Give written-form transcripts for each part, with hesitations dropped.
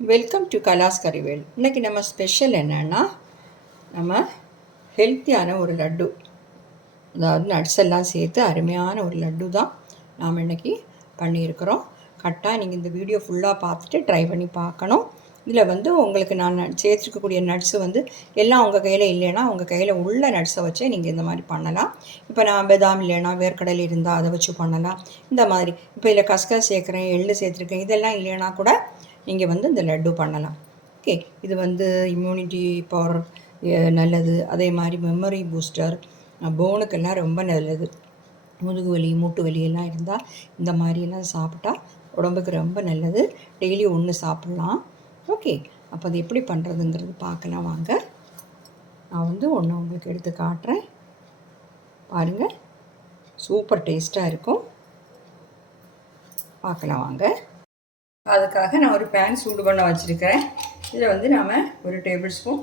Welcome to கலாஸ் கறிவேல். இன்றைக்கி நம்ம special என்னென்னா, நம்ம ஹெல்த்தியான ஒரு லட்டு, அதாவது நட்ஸ் எல்லாம் சேர்த்து அருமையான ஒரு லட்டு தான் நாம் இன்றைக்கி பண்ணியிருக்கிறோம். கரெக்டாக நீங்கள் இந்த வீடியோ ஃபுல்லாக பார்த்துட்டு ட்ரை பண்ணி பார்க்கணும். இதில் உங்களுக்கு நான் சேர்த்துருக்கக்கூடிய நட்ஸு எல்லாம் உங்கள் கையில் இல்லைன்னா உங்கள் கையில் உள்ள நட்ஸை வச்சே நீங்கள் இந்த மாதிரி பண்ணலாம். இப்போ நான் பதாம் இல்லைன்னா வேர்க்கடலை இருந்தால் அதை வச்சு பண்ணலாம். இந்த மாதிரி இப்போ இதில் கஸ்கஸ் சேர்க்குறேன், எள்ளு சேர்த்துருக்கேன், இதெல்லாம் இல்லைன்னா கூட நீங்கள் இந்த லட்டு பண்ணலாம். ஓகே, இது இம்யூனிட்டி பவர் நல்லது. அதே மாதிரி மெமரி பூஸ்டர், போனுக்கெல்லாம் ரொம்ப நல்லது. முதுகு வலி, மூட்டு வலி எல்லாம் இருந்தால் இந்த மாதிரியெல்லாம் சாப்பிட்டா உடம்புக்கு ரொம்ப நல்லது. டெய்லி ஒன்று சாப்பிட்லாம். ஓகே, அப்போ அது எப்படி பண்ணுறதுங்கிறது பார்க்கலாம் வாங்க. நான் ஒன்று உங்களுக்கு எடுத்து காட்டுறேன் பாருங்கள். சூப்பர் டேஸ்ட்டாக இருக்கும். பார்க்கலாம் வாங்க. அதுக்காக நான் ஒரு பேன் சூடு பண்ண வச்சுருக்கிறேன். இதில் நாம் ஒரு டேபிள் ஸ்பூன்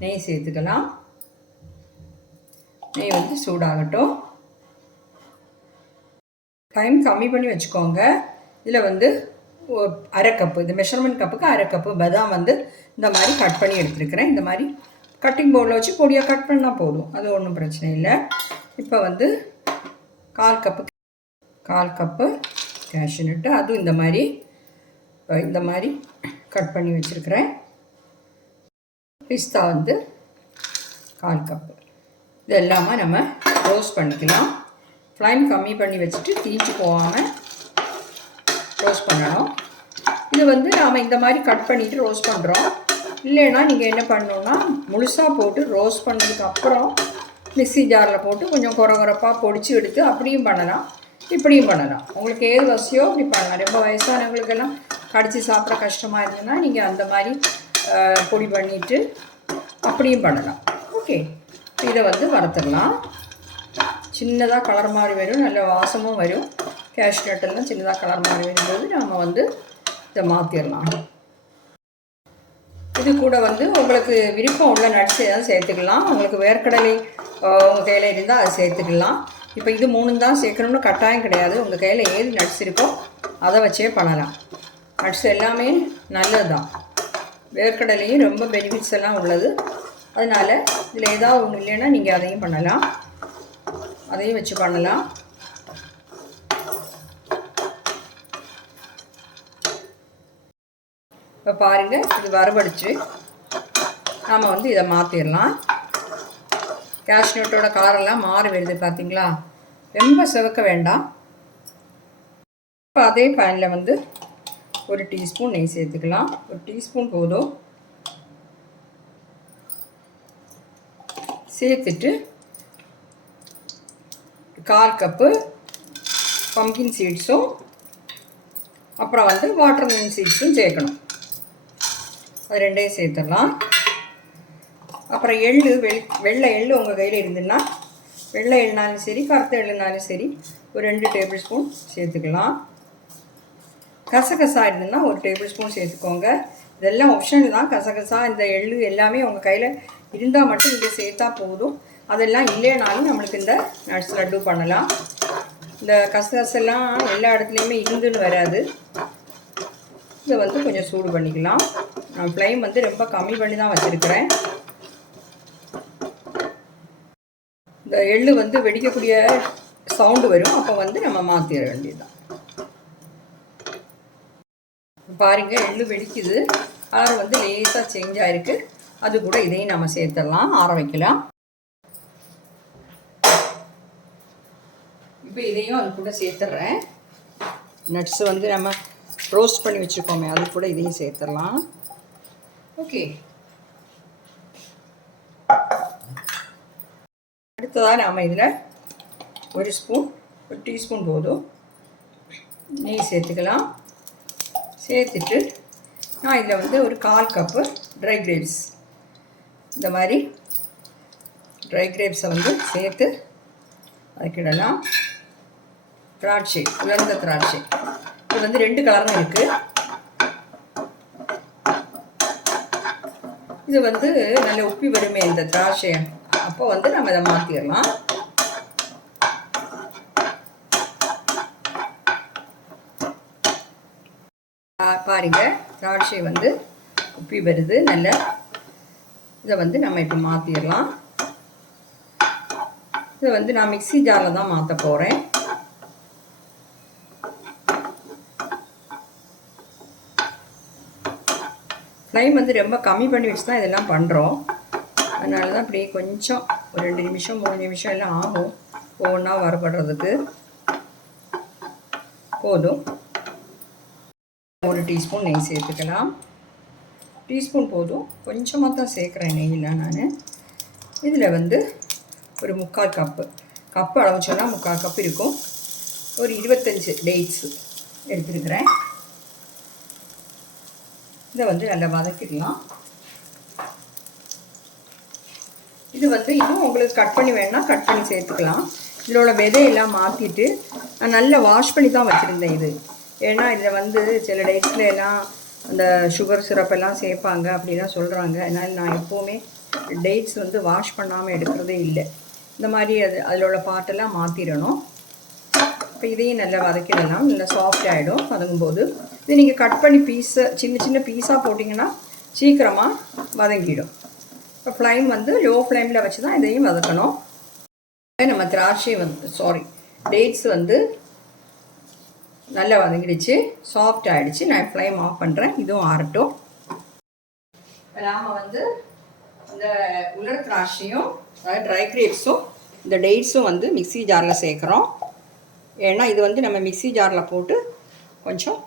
நெய் சேர்த்துக்கலாம். நெய் சூடாகட்டும். டைம் கம்மி பண்ணி வச்சுக்கோங்க. இதில் ஒரு அரை கப்பு, இந்த மெஷர்மெண்ட் கப்புக்கு அரை கப்பு பதாம் இந்த மாதிரி கட் பண்ணி எடுத்துருக்கிறேன். இந்த மாதிரி கட்டிங் போர்டில் வச்சு பொடியாக கட் பண்ணால் போதும், அது ஒன்றும் பிரச்சனை இல்லை. இப்போ கால் கப்பு கேஷ்யூ நட்டு, அதுவும் இந்த மாதிரி கட் பண்ணி வச்சுருக்கிறேன். பிஸ்தா கால் கப்பு. இது எல்லாமே நம்ம ரோஸ்ட் பண்ணிக்கலாம். ஃப்ளைம் கம்மி பண்ணி வச்சுட்டு தீஞ்சு போகாமல் ரோஸ்ட் பண்ணணும். இது நாம் இந்த மாதிரி கட் பண்ணிவிட்டு ரோஸ்ட் பண்ணுறோம். இல்லைன்னா நீங்கள் என்ன பண்ணணுன்னா, முழுசாக போட்டு ரோஸ்ட் பண்ணதுக்கப்புறம் மிக்ஸி ஜாரில் போட்டு கொஞ்சம் குறப்பாக பொடிச்சு எடுத்து அப்படியும் பண்ணலாம், இப்படியும் பண்ணலாம். உங்களுக்கு ஏது வசதியோ இப்படி பண்ணலாம். ரொம்ப வயசானவங்களுக்கெல்லாம் கடிச்சு சாப்பிட கஷ்டமாக இருந்ததுன்னா நீங்கள் அந்த மாதிரி பொடி பண்ணிவிட்டு அப்படியும் பண்ணலாம். ஓகே, இதை வறுத்துடலாம். சின்னதாக கலர் மாதிரி வரும், நல்ல வாசமும் வரும். கேஷ்யூ நட்டெல்லாம் சின்னதாக கலர் மாதிரி வரும்போது நம்ம இதை மாற்றிடலாம். இது கூட உங்களுக்கு விருப்பம் உள்ள நட்ஸ் எதாவது சேர்த்துக்கலாம். உங்களுக்கு வேர்க்கடலை உங்கள் கையில் இருந்தால் அதை சேர்த்துக்கலாம். இப்போ இது 3 தான் சேர்க்கணும்னு கட்டாயம் கிடையாது. உங்கள் கையில் ஏது நட்ஸ் இருக்கோ அதை வச்சே பண்ணலாம். நட்ஸ் எல்லாமே நல்லது தான். வேர்க்கடலையும் ரொம்ப பெனிஃபிட்ஸ் எல்லாம் உள்ளது. அதனால் இதில் ஏதாவது ஒன்று இல்லைன்னா நீங்கள் அதையும் பண்ணலாம், அதையும் வச்சு பண்ணலாம். இப்போ பாருங்கள், இது வறுபடிச்சு நாம் இதை மாற்றிடலாம். கேஷ்யூ நட்டோட கலரெல்லாம் மாறி வருது பார்த்தீங்களா? ரொம்ப சிவக்க வேண்டாம். இப்போ அதே பேனில் ஒரு டீஸ்பூன் நெய் சேர்த்துக்கலாம். ஒரு டீஸ்பூன் போதும். சேர்த்துட்டு கால் கப்பு பம்கின் சீட்ஸும் அப்புறம் வாட்டர்மெலன் சீட்ஸும் சேர்க்கணும். அது ரெண்டையும் சேர்த்துடலாம். அப்புறம் எள்ளு, வெள்ளை எள்ளு உங்கள் கையில் இருந்துன்னா வெள்ளை எள்ளுனாலும் சரி, கருத்த எள்ளுனாலும் சரி, ஒரு 2 டேபிள் ஸ்பூன் சேர்த்துக்கலாம். கசகசா இருந்துன்னா ஒரு டேபிள் ஸ்பூன் சேர்த்துக்கோங்க. இதெல்லாம் ஆப்ஷன் தான். கசகசா, இந்த எள்ளு எல்லாமே உங்கள் கையில் இருந்தால் மட்டும் இங்கே சேர்த்தா போதும். அதெல்லாம் இல்லைனாலும் நம்மளுக்கு இந்த நட்ஸ் லட்டு பண்ணலாம். இந்த கசகசெல்லாம் எல்லா இடத்துலையுமே இருந்துன்னு வராது. இதை கொஞ்சம் சூடு பண்ணிக்கலாம். நான் ஃப்ளைம் ரொம்ப கம்மி பண்ணி தான் வச்சுருக்கிறேன். இந்த எள்ளு வெடிக்கக்கூடிய சவுண்டு வரும். அப்போ நம்ம மாற்றிட வேண்டியதுதான். பாருங்கள், எள்ளு வெடிக்குது. கலர் லேசாக சேஞ்ச் ஆகிருக்கு. அது கூட இதையும் நம்ம சேர்த்துடலாம், ஆற வைக்கலாம். இப்போ இதையும் அது கூட சேர்த்துட்றேன். நட்ஸ் நம்ம ரோஸ்ட் பண்ணி வச்சுருக்கோமே, அது கூட இதையும் சேர்த்துடலாம். ஓகே, அடுத்ததாக நாம் இதில் ஒரு டீஸ்பூன் போதும் நெய் சேர்த்துக்கலாம். சேர்த்துட்டு நான் இதில் ஒரு கால் கப்பு ட்ரை கிரேப்ஸ், இந்த மாதிரி ட்ரை கிரேப்ஸை சேர்த்து அதுக்கிடலாம். திராட்சை, உலர்ந்த திராட்சை, இது 2 கலரும் இருக்குது. இது நல்ல உப்பி வருமே இந்த திராட்சை, அப்போ நம்ம இதை மாற்றிடலாம். பாருங்கள், திராட்சை வந்து உப்பி வருது நல்லா. இதை வந்து நம்ம இப்படி மாற்றிடலாம். இதை வந்து நான் மிக்ஸி ஜாரில் தான் மாற்ற போகிறேன். ஃப்ளைம் வந்து ரொம்ப கம்மி பண்ணி வச்சு தான் இதெல்லாம் பண்ணுறோம். அதனால தான் அப்படியே கொஞ்சம் ஒரு 2 நிமிஷம் 3 நிமிஷம் எல்லாம் ஆகும் ஒவ்வொன்றா வறுபடுறதுக்கு. போதும். 1 டீஸ்பூன் நெய் சேர்த்துக்கலாம். டீஸ்பூன் போதும், கொஞ்சமாக தான் சேர்க்குறேன் நெய்யில் நான். இதில் வந்து ஒரு 3/4 கப்பு அளவு சொன்னால் 3/4 கப் இருக்கும். ஒரு 25 டேட்ஸு எடுத்துருக்கிறேன். இதை வந்து நல்லா வதக்கிடலாம். இது வந்து இன்னும் உங்களுக்கு கட் பண்ணி வேணுன்னா கட் பண்ணி சேர்த்துக்கலாம். இதோட விதையெல்லாம் மாற்றிட்டு நான் நல்லா வாஷ் பண்ணி தான் வச்சுருந்தேன் இது. ஏன்னா இதில் வந்து சில டேட்ஸில் எல்லாம் அந்த சுகர் சிரப்பெல்லாம் சேர்ப்பாங்க அப்படிலாம் சொல்கிறாங்க. அதனால் நான் எப்போவுமே டேட்ஸ் வந்து வாஷ் பண்ணாமல் எடுக்கிறதே இல்லை. இந்த மாதிரி அதில் பார்ட்டெல்லாம் மாற்றிடணும். இப்போ இதையும் நல்லா வதக்கிடலாம். நல்லா சாஃப்ட் ஆகிடும் வதங்கும்போது. இது நீங்கள் கட் பண்ணி சின்ன சின்ன பீஸாக போட்டிங்கன்னா சீக்கிரமாக வதங்கிடும். இப்போ ஃப்ளைம் வந்து லோ ஃப்ளேமில் வச்சு தான் இதையும் வதக்கணும். நம்ம திராட்சை டேட்ஸ் வந்து நல்லா வதங்கிடுச்சு, சாஃப்ட் ஆகிடுச்சு. நான் ஃப்ளைம் ஆஃப் பண்ணுறேன். இதுவும் ஆறட்டும். நாம் வந்து இந்த உலர் திராட்சையும் அதாவது ட்ரை கிரேப்ஸும் இந்த டேட்ஸும் வந்து மிக்ஸி ஜாரில் சேர்க்குறோம். ஏன்னா இது வந்து நம்ம மிக்ஸி ஜாரில் போட்டு கொஞ்சம்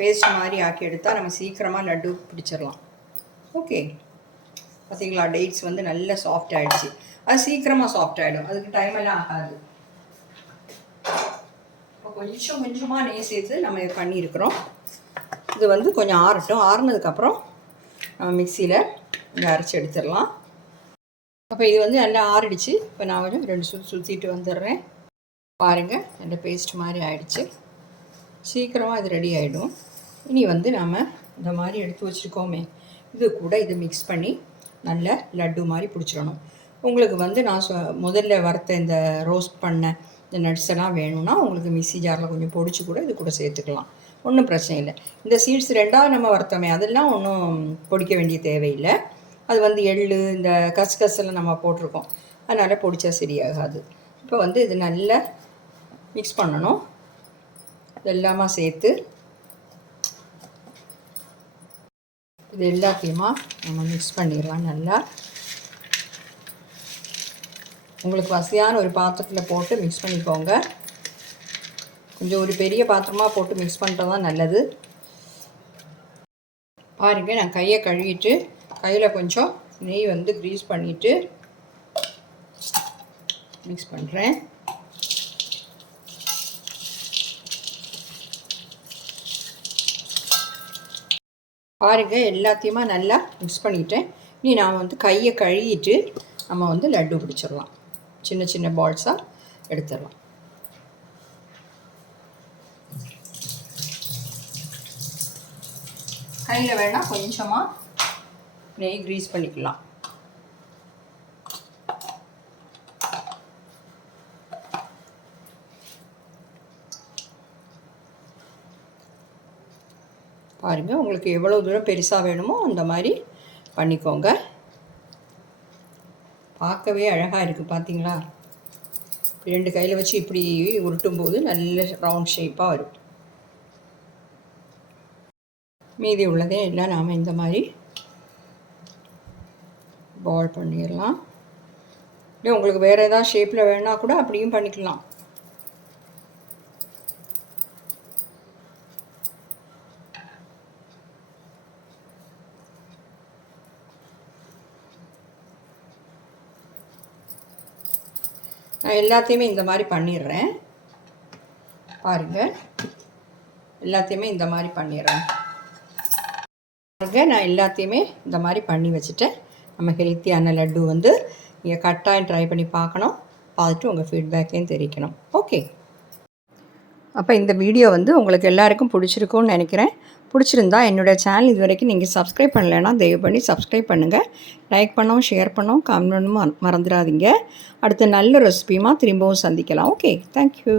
பேஸ்ட் மாதிரி ஆக்கி எடுத்தால் நம்ம சீக்கிரமாக லட்டு பிடிச்சிடலாம். ஓகே, பார்த்தீங்களா? டேட்ஸ் வந்து நல்லா சாஃப்ட் ஆகிடுச்சு. அது சீக்கிரமாக சாஃப்ட் ஆகிடும், அதுக்கு டைம் எல்லாம் ஆகாது. இப்போ கொஞ்சமாக நெய் சேர்த்து நம்ம இது பண்ணியிருக்கிறோம். இது வந்து கொஞ்சம் ஆறட்டும். ஆறுனதுக்கப்புறம் நம்ம மிக்சியில் இங்கே அரைச்சி எடுத்துடலாம். அப்போ இது வந்து நல்லா ஆறிடுச்சு. இப்போ நான் கொஞ்சம் 2 சுற்றிட்டு வந்துடுறேன். பாருங்கள், நல்ல பேஸ்ட் மாதிரி ஆகிடுச்சு. சீக்கிரமாக இது ரெடி ஆகிடும். இனி வந்து நாம் இந்த மாதிரி எடுத்து வச்சுருக்கோமே, இது கூட இது மிக்ஸ் பண்ணி நல்ல லட்டு மாதிரி பிடிச்சிடணும். உங்களுக்கு வந்து நான் முதல்ல வறுத்த இந்த ரோஸ்ட் பண்ண இந்த நட்ஸ் எல்லாம் வேணும்னா உங்களுக்கு மிக்ஸி ஜாரில் கொஞ்சம் பொடிச்சு கூட இது கூட சேர்த்துக்கலாம். ஒன்றும் பிரச்சனை இல்லை. இந்த சீட்ஸ் 2ஆவது நம்ம வறுத்தோமே அதெல்லாம் ஒன்றும் பொடிக்க வேண்டிய தேவையில்லை. அது வந்து எள்ளு இந்த கசகசெல்லாம் நம்ம போட்டிருக்கோம், அதனால் பொடிச்சா சரியாகாது. இப்போ வந்து இது நல்லா மிக்ஸ் பண்ணணும். இது எல்லாமே சேர்த்து இது எல்லாத்தையுமா நம்ம மிக்ஸ் பண்ணிடலாம். நல்லா உங்களுக்கு வசதியான ஒரு பாத்திரத்தில் போட்டு மிக்ஸ் பண்ணிக்கோங்க. கொஞ்சம் ஒரு பெரிய பாத்திரமாக போட்டு மிக்ஸ் பண்ணுறது தான் நல்லது. பாருங்கள், நான் கையை கழுவிட்டு கையில் கொஞ்சம் நெய் வந்து க்ரீஸ் பண்ணிவிட்டு மிக்ஸ் பண்ணுறேன். பாருங்கள், எல்லாத்தையுமா நல்லா மிக்ஸ் பண்ணிட்டேன். இனி நான் வந்து கையை கழுவிட்டு நம்ம வந்து லட்டு பிடிச்சிடலாம். சின்ன சின்ன பால்ஸாக எடுத்துடலாம். கையில் வேணால் கொஞ்சமாக நெய் க்ரீஸ் பண்ணிக்கலாம். பாருங்கள், உங்களுக்கு எவ்வளோ தூரம் பெருசாக வேணுமோ அந்த மாதிரி பண்ணிக்கோங்க. பார்க்கவே அழகாக இருக்குது. பார்த்தீங்களா? 2 கையில் வச்சு இப்படி உருட்டும்போது நல்ல ரவுண்ட் ஷேப்பாக வரும். மீதி உள்ளதே எல்லாம் நாம் இந்த மாதிரி பால் பண்ணிடலாம். இல்லை உங்களுக்கு வேறு ஏதாவது ஷேப்பில் வேணுன்னா கூட அப்படியும் பண்ணிக்கலாம். நான் எல்லாத்தையுமே இந்த மாதிரி பண்ணிடுறேன். பாருங்கள், எல்லாத்தையுமே இந்த மாதிரி பண்ணிடுறேன். பாருங்கள், நான் எல்லாத்தையுமே இந்த மாதிரி பண்ணி வச்சுட்டேன். நம்ம ஹெல்த்தியான லட்டு வந்து நீங்கள் கட்டாயம் ட்ரை பண்ணி பார்க்கணும். பார்த்துட்டு உங்கள் ஃபீட்பேக்கையும் தெரிவிக்கணும். ஓகே, அப்போ இந்த வீடியோ வந்து உங்களுக்கு எல்லாருக்கும் பிடிச்சிருக்கும்னு நினைக்கிறேன். பிடிச்சிருந்தா என்னோடய சேனல் இது வரைக்கும் நீங்கள் சப்ஸ்கிரைப் பண்ணலைன்னா தயவு பண்ணி சப்ஸ்கிரைப் பண்ணுங்கள். லைக் பண்ணவும் ஷேர் பண்ணவும் கமெண்ட் பண்ணவும் மறந்துடாதீங்க. அடுத்த நல்ல ரெசிபியுமா திரும்பவும் சந்திக்கலாம். Okay, thank you.